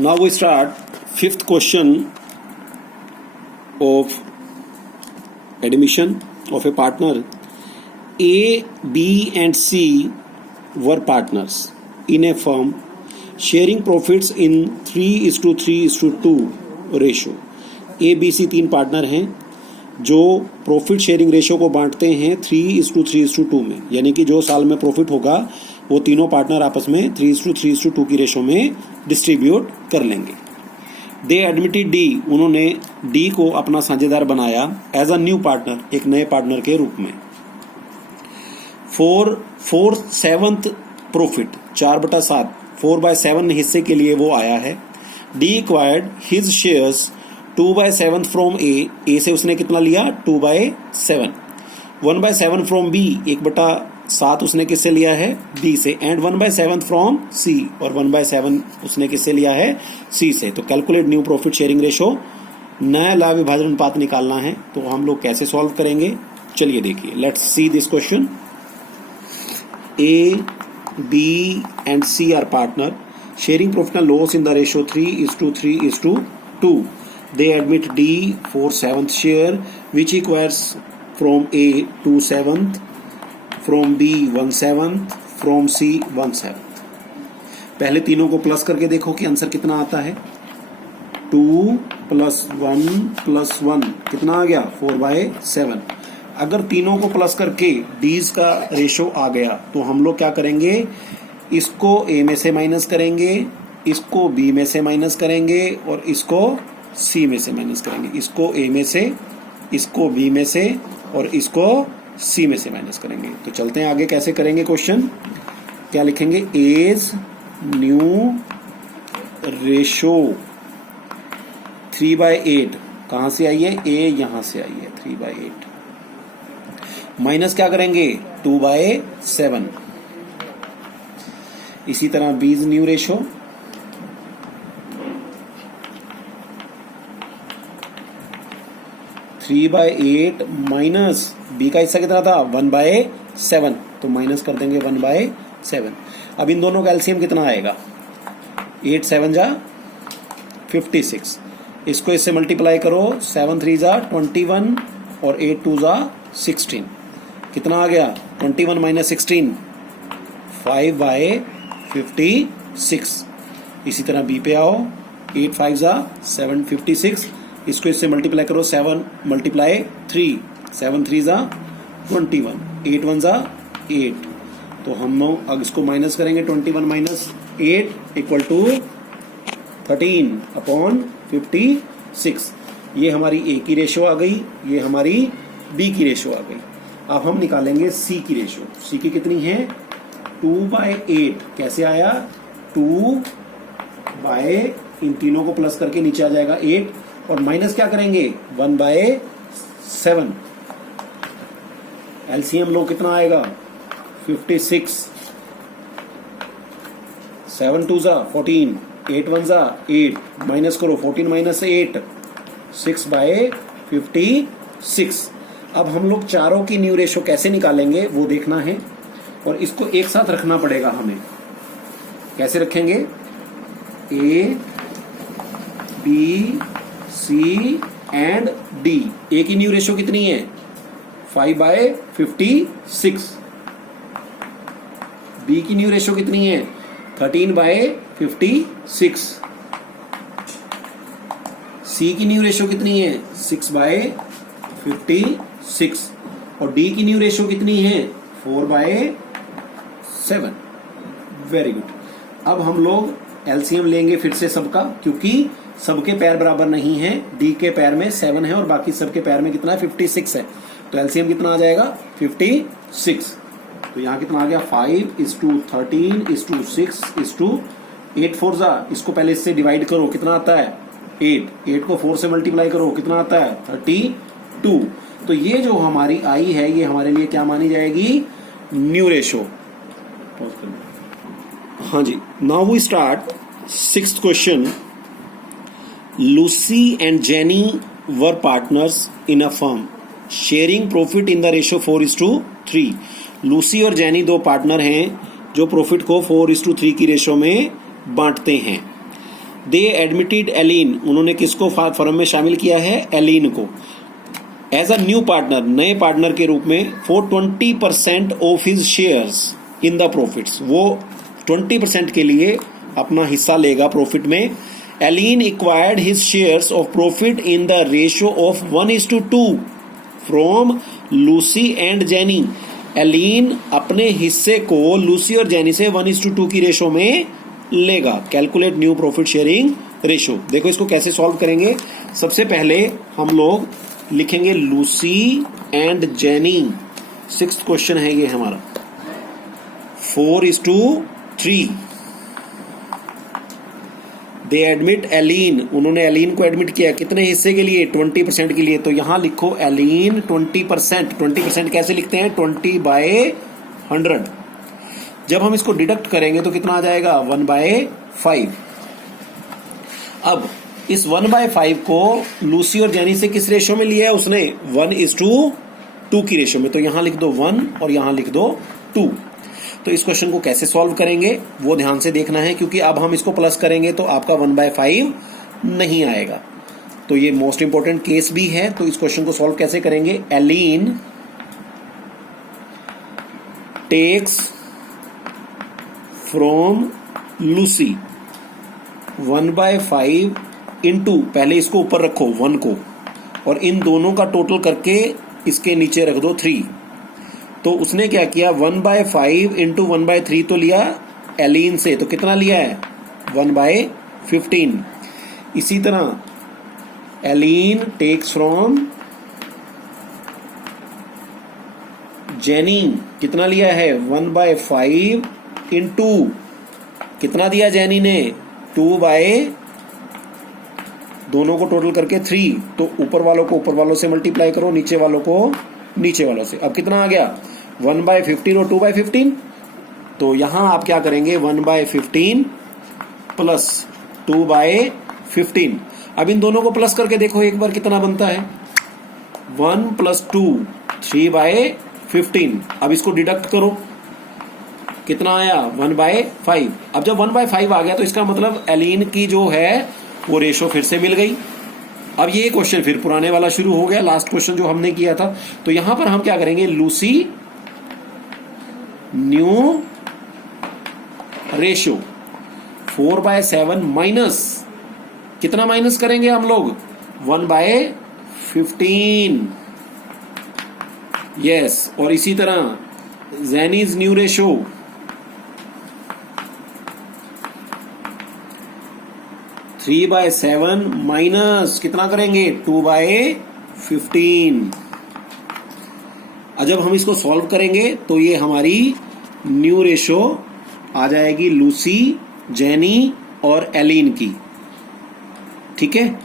Now we start fifth question of admission of a partner. A, B and C were partners in a firm sharing profits in 3:3:2 ratio. A, B, C तीन partner हैं जो profit sharing ratio को बांटते हैं 3:3:2 में, यानी कि जो साल में प्रॉफिट होगा वो तीनों पार्टनर आपस में 3:3:2 की रेशो में डिस्ट्रीब्यूट कर लेंगे. दे एडमिटेड डी, उन्होंने डी को अपना साझेदार बनाया एज अ न्यू पार्टनर, एक नए पार्टनर के रूप में. 4/7 प्रॉफिट 4/7 4/7 हिस्से के लिए वो आया है. D acquired his shares 2/7 from A से उसने कितना लिया 2/7. 1/7 फ्रॉम बी 1/7 उसने किससे लिया है बी से. एंड 1/7 फ्रॉम सी, और 1/7 उसने किससे लिया है सी से. तो calculate new profit sharing ratio, नया लाभ विभाजन अनुपात निकालना है. तो हम लोग कैसे सॉल्व करेंगे, चलिए देखिए. Let's see this question. A, B and C are partner sharing profit and loss in the ratio 3:3:2. They admit D 4/7 share which acquires from A 2/7, from B 1/7, from C 1/7. पहले तीनों को प्लस करके देखो कि answer कितना आता है. 2 + 1 + 1 कितना आ गया 4/7. अगर तीनों को प्लस करके डीज का रेशो आ गया तो हम लोग क्या करेंगे, इसको ए में से माइनस करेंगे, इसको बी में से माइनस करेंगे और इसको सी में से माइनस करेंगे. इसको ए में से, इसको बी में से और इसको सी में से माइनस करेंगे. तो चलते हैं आगे कैसे करेंगे क्वेश्चन. क्या लिखेंगे, एज न्यू रेशो 3/8 कहां से आई है, ए यहां से आई है 3/8 माइनस क्या करेंगे 2/7. इसी तरह बीज न्यू रेशो 3/8 माइनस बी का हिस्सा कितना था 1/7, तो माइनस कर देंगे 1/7. अब इन दोनों का एलसीएम कितना आएगा 8 7 जा 56. इसको इससे मल्टीप्लाई करो 7 3 जा 21 और 8 2 जा 16. कितना आ गया 21 - 16 5/56. इसी तरह बी पे आओ 8 5 जा 7 56. इसको इससे मल्टीप्लाई करो 7 × 3 7 3 जा 21 8 1 जा 8. तो हम लोग अब इसको माइनस करेंगे 21 - 8 = 13/56. ये हमारी ए की रेशो आ गई, ये हमारी बी की रेशो आ गई. अब हम निकालेंगे सी की रेशो. सी की कितनी है 2/8. कैसे आया 2 इन तीनों को प्लस करके नीचे आ जाएगा 8 और माइनस क्या करेंगे 1/7. एलसीएम लो कितना आएगा 56. 7 2 जा 14 8 1 जा 8 माइनस करो 14 - 8 6/56. अब हम लोग चारों की न्यू रेशो कैसे निकालेंगे वो देखना है और इसको एक साथ रखना पड़ेगा हमें. कैसे रखेंगे A B C and D. A की न्यू रेशो कितनी है 5/56. बी की न्यू रेशो कितनी है 13/56. सी की न्यू रेशो कितनी है 6/56 और डी की न्यू रेशो कितनी है 4/7. Very good. अब हम लोग एलसीएम लेंगे फिर से सबका, क्योंकि सबके पैर बराबर नहीं है. डी के पैर में 7 है और बाकी सबके पैर में कितना है 56 है. तो एलसीएम कितना आ जाएगा 56. तो यहां कितना आ गया 5:13:6:8 4 जा. इसको पहले इससे डिवाइड करो कितना आता है 8 को 4 से मल्टीप्लाई करो कितना आता है 32. तो ये जो हमारी आई है ये हमारे लिए क्या मानी जाएगी न्यू रेशो. हाँ जी. Now we start 6th question. Lucy and Jenny were partners in a firm sharing profit in the ratio 4:3. Lucy और जेनी दो पार्टनर हैं जो प्रॉफिट को 4:3 की रेशो में बांटते हैं. दे एडमिटेड एलिन, उन्होंने किसको फर्म में शामिल किया है? एलिन को, एज अ न्यू पार्टनर, नए पार्टनर के रूप में, for 20% of his shares in the profits, वो 20% के लिए अपना हिस्सा लेगा प्रॉफिट में। Elin acquired his shares of profit in the ratio of 1:2 from Lucy and Jenny. Elin अपने हिस्से को लूसी और जेनी से 1:2 की रेशो में लेगा। Calculate new profit sharing ratio. देखो इसको कैसे सॉल्व करेंगे। सबसे पहले हम लोग लिखेंगे Lucy and jenny. 6th question है ये हमारा। 4:3 दे एडमिट एलिन, उन्होंने एलिन को एडमिट किया कितने हिस्से के लिए? 20% के लिए। तो यहां लिखो एलिन 20%। 20% कैसे लिखते हैं? 20/100। जब हम इसको डिडक्ट करेंगे तो कितना आ जाएगा? 1/5। अब इस 1/5 को लूसी और जेनी से किस रेशो में लिया है उसने? 1:2 की रेशो में। तो यहां लिख दो 1 और यहां लिख दो 2। तो इस क्वेश्चन को कैसे सॉल्व करेंगे वो ध्यान से देखना है, क्योंकि अब हम इसको प्लस करेंगे तो आपका 1/5 नहीं आएगा। तो ये मोस्ट इंपॉर्टेंट केस भी है। तो इस क्वेश्चन को सॉल्व कैसे करेंगे? Elin takes from Lucy 1/5 into, पहले इसको ऊपर रखो 1 को, और इन दोनों का टोटल करके इसके नीचे रख दो 3। तो उसने क्या किया? 1/5 इंटू 1/3 तो लिया एलिन से, तो कितना लिया है? 1/15। इसी तरह एलिन टेक्स फ्रॉम जेनी, कितना लिया है? 1/5 इंटू कितना दिया जेनी ने? 2/, दोनों को टोटल करके 3। तो ऊपर वालों को ऊपर वालों से मल्टीप्लाई करो, नीचे वालों को नीचे वालों से। अब कितना आ गया? 1/15 और 2/15। तो यहां आप क्या करेंगे? 1/15 प्लस 2/15। अब इन दोनों को प्लस करके देखो एक बार कितना बनता है। 1 + 2 3/15। अब इसको डिडक्ट करो, कितना आया? 1/5। अब जब 1/5 आ गया तो इसका मतलब एलिन की जो है वो रेशो फिर से मिल गई। अब ये क्वेश्चन फिर पुराने वाला शुरू हो गया, लास्ट क्वेश्चन जो हमने किया था। तो यहां पर हम क्या करेंगे? लूसी न्यू रेशो 4/7 माइनस, कितना माइनस करेंगे हम लोग? 1/15। यस। और इसी तरह जेनीज न्यू रेशो 3/7 माइनस कितना करेंगे? 2/15। जब हम इसको सॉल्व करेंगे तो ये हमारी न्यू रेशो आ जाएगी लूसी, जेनी और एलिन की। ठीक है।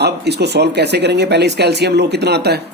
अब इसको सॉल्व कैसे करेंगे? पहले इसका एलसीएम लो, कितना आता है?